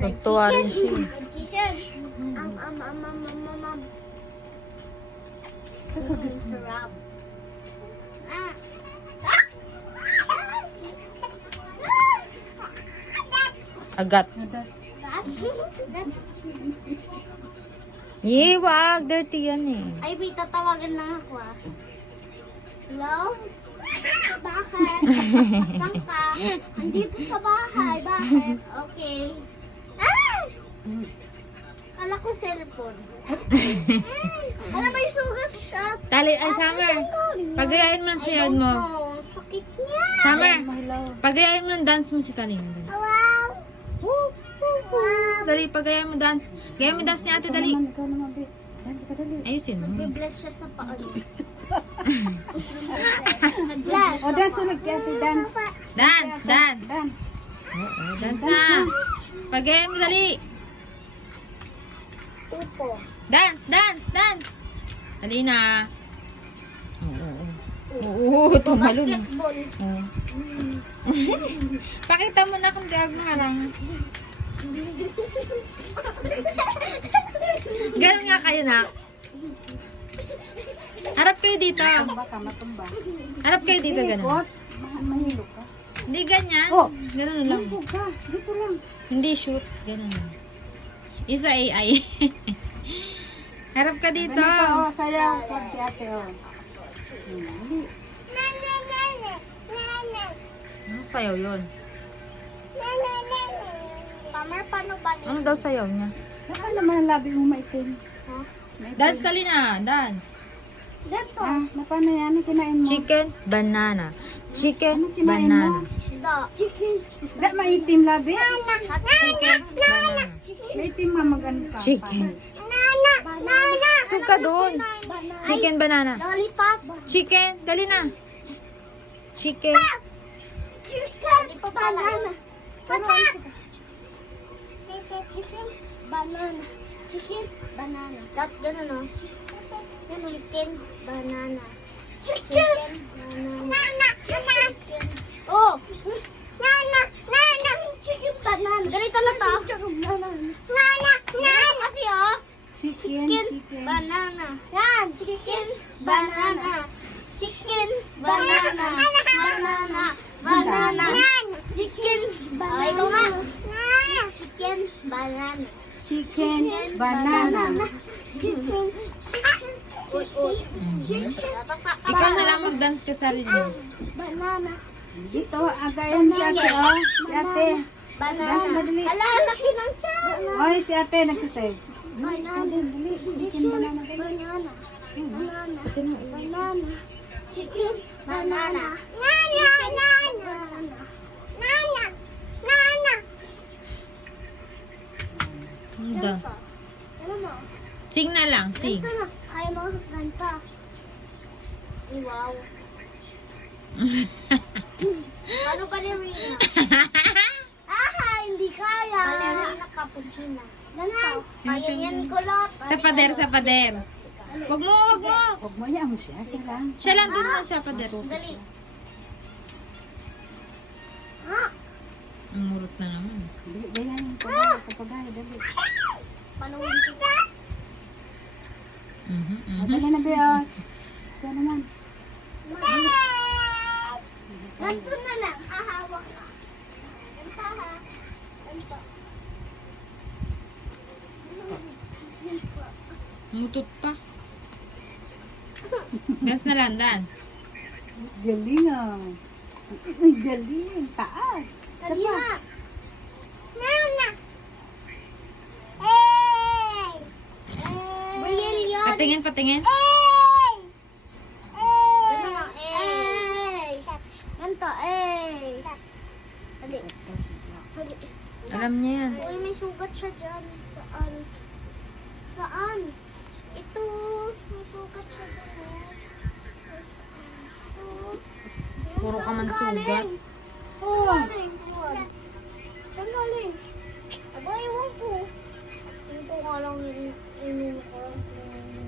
Nagtuwa rin siya. am, am. Sarap. Ah. Agat. Yee, wag. Dirty yan eh. Ay, may tatawagan lang ako ah. Hello? Bakit? Saan ka? Andito sa bahay. Bakit? Okay. Ah! Kala ko cellphone. Ano may sugat siya? Tali, ay, Summer. Pagayain mo ng sayaw mo. Sakit niya. Summer, pagayain mo ng dance mo si Talina. Dali. Wow. Dali, pagayain mo dance. Gayain mo dance ni ate, dali. Ikaw naman, be. Dance ka dali. Ayusin mo. Nag-bless siya sa paa niya. Nag-bless. O, dance na nag-ate, dance. Dance, dance. Dance. Oo, dance na. Pagayain mo, dali. Upo. Dance, dance, dance. Dali na. Oo, oo. Oo, oo, tumalo na. Basketball. Oo. Pakita mo na kung diag na harangan. Ganun nga kayo na. Harap kayo dito. Matumba ka, matumba. Harap kayo dito, ganun. Mahilo ka. Hindi ganyan. Oh. Ganun lang. Ka. Dito lang. Hindi shoot. Ganun lang. Isa AI. Harap ka dito. Ganito, oh, sayaw. Pag si ate, oh. Hmm, dali. Ano sayaw yun? Summer, paano ba Ano daw sayaw niya? Baka naman ang labi mo maitim. Ha? Dance tali na. Dance. Ganito. Ah, na paano yan? Ano kinain mo? Chicken, banana. Chicken, Ano kinain banana. mo? Isda. Chicken. Isda maitim labi. Chicken, banana. Maitim ma mag-ano ka. Chicken. Banana. Banana. Suka doon. Banana. Chicken, banana. Lollipop. Chicken, dali na. Chicken. Chicken. Banana. Banana. Chicken. Banana. Chicken. Banana. That's ganun no? Chicken. Banana. Chicken. Banana. Chicken. Oh. Nana. Nana. Chicken. Banana. Ganito lang to. Banana. Nana. Nana. Kasi oh. Chicken, Chicken, chicken. banana. Yan, chicken, banana. Chicken, banana. Banana. Banana. Chicken, banana. Ay, ikaw nga. Chicken, banana. Chicken, banana. Chicken, chicken, Uy, uy. Mhm. Ikaw na lang mag-dance ka sarili mo. Banana. Dito, agayan si ate, oh. Si ate. Banana. Dali, dali. Ala, laki ng tiyan. Oy, si ate nagsasave. Banana. Chicken, banana. Banana. Banana. Banana. Chicken, banana. Nana, nana. Nana. Nana. Hindi. Ano mo? Sing na lang, sing. Ganito na. Kaya mo ganta. Ay, wow. Ano ballerina? Ah, hindi kaya. Ballerina cappuccino. Ganito. Kaya yan ni Kulot. sa pader, sa pader. Wag mo, wag mo. Huwag mo yan mo siya, siya lang. Siya lang dun sa pader. Dali. Ha? Ang murot na naman. Dali, ganyan yung pagay, kapagay, dali. Panawin kita. Mhm, mhm. Dali na, Bios. Ito naman. Ganito na lang. Hahawak ka. Ganito ha. Mutot pa. Dance na lang, dance. Galing ah. Galing. Taas. Dali na. Nana. Hey! Brilliant. Patingin, patingin. Hey! Hey! Ganito, hey! Dali. Dali. Alam niya yan. Uy, may sugat siya dyan. Saan? Saan? Ito. May sugat siya dyan. Puro ka man sugat. Oh. Iwan. Saan galing? Aba, iwan ko. Hindi ko nga lang inumin ko.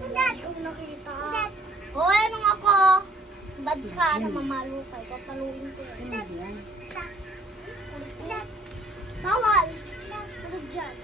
Hindi ko nakita. Hoy, anong ako? Bad ka na mamalo ka. Papaluin ko yan. Ano yan? Bawal. Tulog dyan.